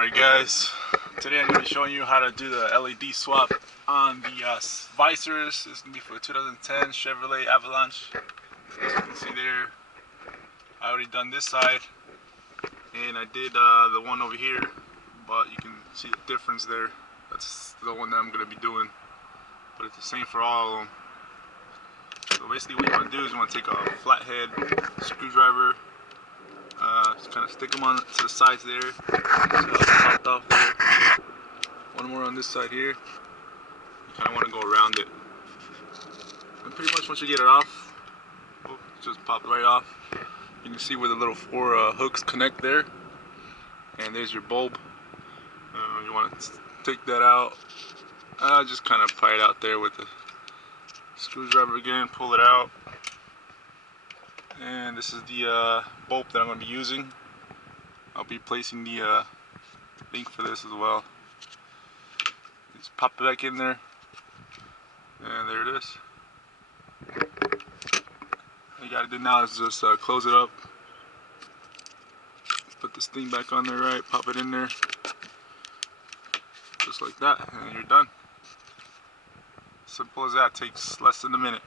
Alright guys, today I'm going to be showing you how to do the LED swap on the Visors. This is going to be for 2010 Chevrolet Avalanche. As you can see there, I already done this side and I did the one over here, but you can see the difference there. That's the one that I'm going to be doing, but it's the same for all of them. So basically what you want to do is you want to take a flathead screwdriver, just kind of stick them on to the sides there. So it's popped off there. One more on this side here. You kind of want to go around it. And pretty much once you get it off, just pop right off. You can see where the little four hooks connect there. And there's your bulb. You want to take that out. Just kind of pry it out there with the screwdriver again, pull it out. And this is the bulb that I'm going to be using. I'll be placing the link for this as well. Just pop it back in there, and there it is. All you gotta do now is just close it up, put this thing back on there right, pop it in there, just like that, and you're done. Simple as that, takes less than a minute.